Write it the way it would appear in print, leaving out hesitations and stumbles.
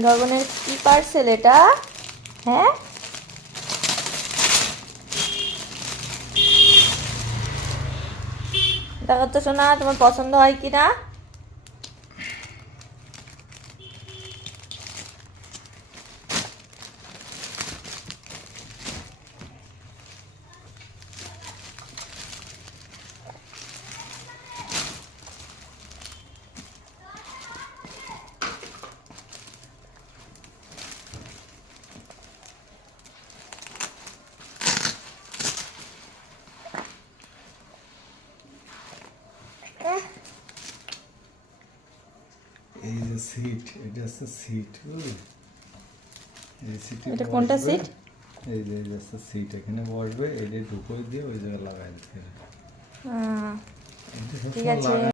গগনের কি পার্সেল এটা? হ্যাঁ, দেখো তো শোনা, তোমার পছন্দ হয় কিনা। এই যে সিট, এটা হচ্ছে সিট, বুঝলি? এই সিটে এটা কোনটা বসবে। সিট? এই যে এই যে হচ্ছে সিট, এখানে বসবে, এটা ঢুকোই দিয়ে ওই জায়গায় লাগাই দিতে হবে। হুম, এটা ঠিক সবসময় আছে। লাগাই